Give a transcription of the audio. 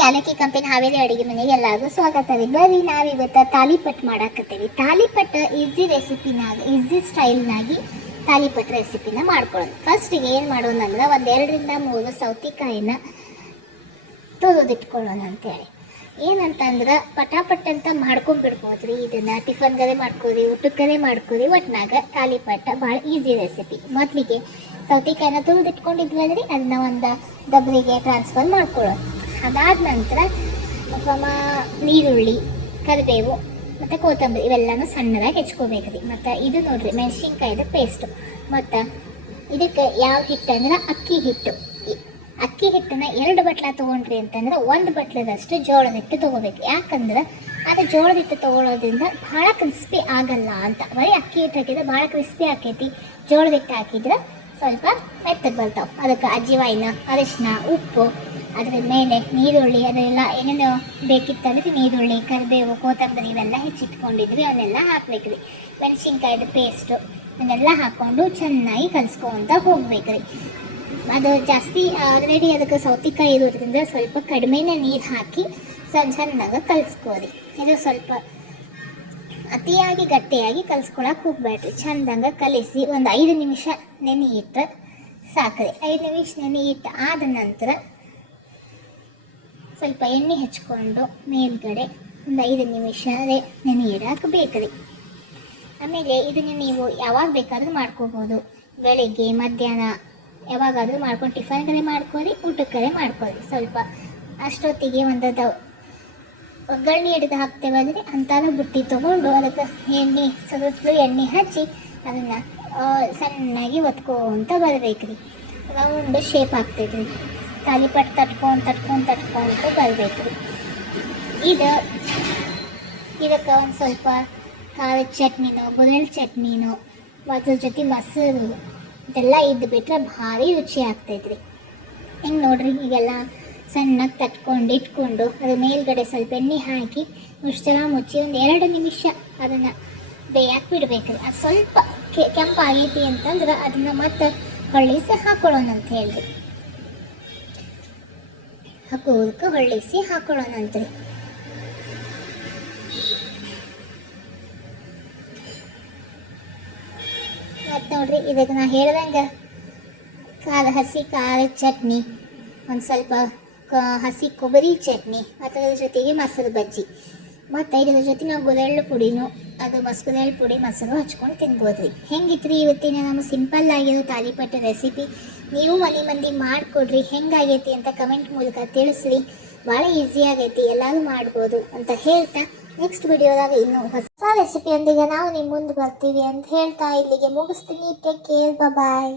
ಯಾಲಕ್ಕಿ ಕಂಪನಿ ಹಾವೇರಿ ಅಡುಗೆ ಮನೆಗೆ ಎಲ್ಲರಿಗೂ ಸ್ವಾಗತ ರೀ. ಬರ್ರಿ ನಾವಿವತ್ತು ತಾಲಿಪಟ್ಟು ಮಾಡಾಕತ್ತೀವಿ. ತಾಲಿಪಟ್ಟು ಈಸಿ ರೆಸಿಪಿನಾಗ ಈಸಿ ಸ್ಟೈಲ್ನಾಗಿ ತಾಲಿಪಟ್ಟು ರೆಸಿಪಿನ ಮಾಡ್ಕೊಳ್ಳೋದು. ಫಸ್ಟಿಗೆ ಏನು ಮಾಡೋದಂದ್ರೆ ಒಂದು 2ರಿಂದ 3 ಸೌತೆಕಾಯಿನ ತೊಳೆದಿಟ್ಕೊಳ್ಳೋಣ ಅಂತೇಳಿ. ಏನಂತಂದ್ರೆ ಪಟಾಪಟ್ ಅಂತ ಮಾಡ್ಕೊಂಡ್ಬಿಡ್ಬೋದು ರೀ. ಇದನ್ನು ಟಿಫನ್ಗದೇ ಮಾಡ್ಕೋರಿ, ಊಟಕ್ಕದೇ ಮಾಡ್ಕೋರಿ. ಒಟ್ಟಿನಾಗ ತಾಲಿಪಟ್ಟು ಭಾಳ ಈಸಿ ರೆಸಿಪಿ. ಮೊದಲಿಗೆ ಸೌತೆಕಾಯಿನ ತೊಳೆದಿಟ್ಕೊಂಡಿದ್ವಲ್ರಿ, ಅದನ್ನ ಒಂದು ಡಬ್ರಿಗೆ ಟ್ರಾನ್ಸ್ಫರ್ ಮಾಡ್ಕೊಳ್ಳೋದು. ಅದಾದ ನಂತರ ನೀರುಳ್ಳಿ, ಕರಿಬೇವು ಮತ್ತು ಕೊತ್ತಂಬರಿ ಇವೆಲ್ಲನೂ ಸಣ್ಣದಾಗಿ ಹೆಚ್ಕೋಬೇಕು ರೀ. ಮತ್ತು ಇದು ನೋಡಿರಿ ಮೆಣಸಿನ್ಕಾಯ್ದು ಪೇಸ್ಟು. ಮತ್ತು ಇದಕ್ಕೆ ಯಾವ ಹಿಟ್ಟು ಅಂದ್ರೆ ಅಕ್ಕಿ ಹಿಟ್ಟು. ಅಕ್ಕಿ ಹಿಟ್ಟನ್ನು 2 ಬಟ್ಲ ತೊಗೊಂಡ್ರಿ ಅಂತಂದ್ರೆ 1 ಬಟ್ಲದಷ್ಟು ಜೋಳದ ಹಿಟ್ಟು ತೊಗೋಬೇಕು. ಯಾಕಂದ್ರೆ ಅದು ಜೋಳದ ಹಿಟ್ಟು ತೊಗೊಳೋದ್ರಿಂದ ಭಾಳ ಕ್ರಿಸ್ಪಿ ಆಗಲ್ಲ ಅಂತ. ಬರೀ ಅಕ್ಕಿ ಹಿಟ್ಟು ಹಾಕಿದ್ರೆ ಭಾಳ ಕ್ರಿಸ್ಪಿ ಆಕೈತಿ. ಜೋಳದ ಹಿಟ್ಟು ಹಾಕಿದ್ರೆ ಸ್ವಲ್ಪ ಮೆತ್ತಗೆ ಬರ್ತಾವೆ. ಅದಕ್ಕೆ ಅಜ್ಜಿವಾಯಿನ, ಅರಿಶಿನ, ಉಪ್ಪು, ಅದ್ರ ಮೇಲೆ ನೀರುಳ್ಳಿ ಅದೆಲ್ಲ ಏನೇನು ಬೇಕಿತ್ತಂದ್ರೆ ನೀರುಳ್ಳಿ, ಕರಿಬೇವು, ಕೊತ್ತಂಬರಿ ಇವೆಲ್ಲ ಹೆಚ್ಚಿಟ್ಕೊಂಡಿದ್ವಿ ಅವನ್ನೆಲ್ಲ ಹಾಕ್ಬೇಕು ರೀ. ಮೆಣಸಿನ್ಕಾಯ್ದು ಪೇಸ್ಟು ಇವನ್ನೆಲ್ಲ ಹಾಕ್ಕೊಂಡು ಚೆನ್ನಾಗಿ ಕಲಿಸ್ಕೊಂತ ಹೋಗ್ಬೇಕು ರೀ. ಅದು ಜಾಸ್ತಿ ಆಲ್ರೆಡಿ ಅದಕ್ಕೆ ಸೌತೆಕಾಯಿ ಇರೋದ್ರಿಂದ ಸ್ವಲ್ಪ ಕಡಿಮೆನೇ ನೀರು ಹಾಕಿ ಚೆನ್ನಾಗಿ ಕಲಿಸ್ಕೋರಿ. ಇದು ಸ್ವಲ್ಪ ಅತಿಯಾಗಿ ಗಟ್ಟಿಯಾಗಿ ಕಲಿಸ್ಕೊಳಕ್ಕೆ ಹೋಗ್ಬೇಡ್ರಿ. ಚೆಂದಂಗೆ ಕಲಿಸಿ ಒಂದು 5 ನಿಮಿಷ ನೆನೆ ಇಟ್ಟು ಸಾಕ್ರಿ. 5 ನಿಮಿಷ ನೆನೆ ಇಟ್ಟು ಆದ ನಂತರ ಸ್ವಲ್ಪ ಎಣ್ಣೆ ಹಚ್ಕೊಂಡು ಮೇಲ್ಗಡೆ ಒಂದು 5 ನಿಮಿಷ ನೆನೆ ಇಡಕ್ಕೆ ಬೇಕ್ರಿ. ಆಮೇಲೆ ಇದನ್ನು ನೀವು ಯಾವಾಗ ಬೇಕಾದ್ರೂ ಮಾಡ್ಕೋಬೋದು. ಬೆಳಿಗ್ಗೆ, ಮಧ್ಯಾಹ್ನ ಯಾವಾಗಾದರೂ ಮಾಡ್ಕೊಂಡು ಟಿಫನ್ಗರೆ ಮಾಡ್ಕೊರಿ, ಊಟಕ್ಕರೆ ಮಾಡ್ಕೊರಿ. ಸ್ವಲ್ಪ ಅಷ್ಟೊತ್ತಿಗೆ ಒಂದು ಒಗ್ಗರಣೆ ಹಿಡಿದು ಹಾಕ್ತೇವಲ್ರಿ, ಅಂತಾನು ಬುಟ್ಟಿ ತೊಗೊಂಡು ಅದಕ್ಕೆ ಎಣ್ಣೆ ಹಚ್ಚಿ ಅದನ್ನು ಸಣ್ಣಾಗಿ ಒತ್ಕೊಂತ ಬರಬೇಕ್ರಿ. ರೌಂಡ್ ಶೇಪ್ ಆಗ್ತೈತ್ರಿ. ತಾಲಿಪಟ್ಟು ತಟ್ಕೊಂತ ಬರಬೇಕು ರೀ. ಇದಕ್ಕೆ ಒಂದು ಸ್ವಲ್ಪ ಖಾರದ ಚಟ್ನಿನೋ, ಗುರೆಳ್ಳು ಚಟ್ನಿನೋ, ಅದ್ರ ಜೊತೆ ಮೊಸರು ಇದೆಲ್ಲ ಇದ್ದು ಬಿಟ್ರೆ ಭಾರಿ ರುಚಿ ಆಗ್ತೈತ್ರಿ. ಹಿಂಗೆ ನೋಡ್ರಿ, ಈಗೆಲ್ಲ ಸಣ್ಣಗೆ ತಟ್ಕೊಂಡು ಇಟ್ಕೊಂಡು ಅದ್ರ ಮೇಲ್ಗಡೆ ಸ್ವಲ್ಪ ಎಣ್ಣೆ ಹಾಕಿ ಮುಚ್ಚಿ ಒಂದು 2 ನಿಮಿಷ ಅದನ್ನು ಬೇಯಕ್ಕೆ ಬಿಡ್ಬೇಕ್ರಿ. ಅದು ಸ್ವಲ್ಪ ಕೆಂಪಾಗೈತಿ ಅಂತಂದ್ರೆ ಅದನ್ನು ಮತ್ತೆ ಹೊಳ್ಳಿಸಿ ಹಾಕೊಳ್ಳೋಣ ಅಂತ ಹೇಳ್ರಿ. ಹಾಕೋದಕ್ಕೆ ಹೊಳ್ಳಿಸಿ ಹಾಕೊಳ್ಳೋಣ ಅಂತ್ರಿ. ಮತ್ತು ನೋಡ್ರಿ, ಇದಕ್ಕೆ ನಾ ಹೇಳ್ದಂಗೆ ಹಸಿ ಖಾರದ ಚಟ್ನಿ, ಒಂದು ಸ್ವಲ್ಪ ಹಸಿ ಕೊಬ್ಬರಿ ಚಟ್ನಿ, ಮತ್ತು ಅದ್ರ ಜೊತೆಗೆ ಮೊಸರು ಬಜ್ಜಿ, ಮತ್ತು ಇದ್ರ ಜೊತೆ ನಾವು ಗುರೆಳ್ಳು ಪುಡಿನೂ ಅದು ಗುರೆಳ್ಳು ಪುಡಿ ಮೊಸರು ಹಚ್ಕೊಂಡು ತಿನ್ಬೋದು ರೀ. ಹೆಂಗಿತ್ರಿ ಇವತ್ತಿನ ನಮ್ಮ ಸಿಂಪಲ್ ಆಗಿರೋ ತಾಲಿಪಟ್ಟು ರೆಸಿಪಿ? ನೀವು ಮನೆ ಮಂದಿ ಮಾಡಿಕೊಡ್ರಿ. ಹೆಂಗಾಗೈತಿ ಅಂತ ಕಮೆಂಟ್ ಮೂಲಕ ತಿಳಿಸ್ರಿ. ಭಾಳ ಈಸಿ ಆಗೈತಿ, ಎಲ್ಲರೂ ಮಾಡ್ಬೋದು ಅಂತ ಹೇಳ್ತಾ ನೆಕ್ಸ್ಟ್ ವಿಡಿಯೋದಾಗ ಇನ್ನೂ ಹೊಸ ರೆಸಿಪಿಯೊಂದಿಗೆ ನಾವು ನಿಮ್ಮ ಮುಂದೆ ಬರ್ತೀವಿ ಅಂತ ಹೇಳ್ತಾ ಇಲ್ಲಿಗೆ ಮುಗಿಸ್ತೀನಿ. ಟೇಕ್ ಕೇರ್, ಬಾಯ್.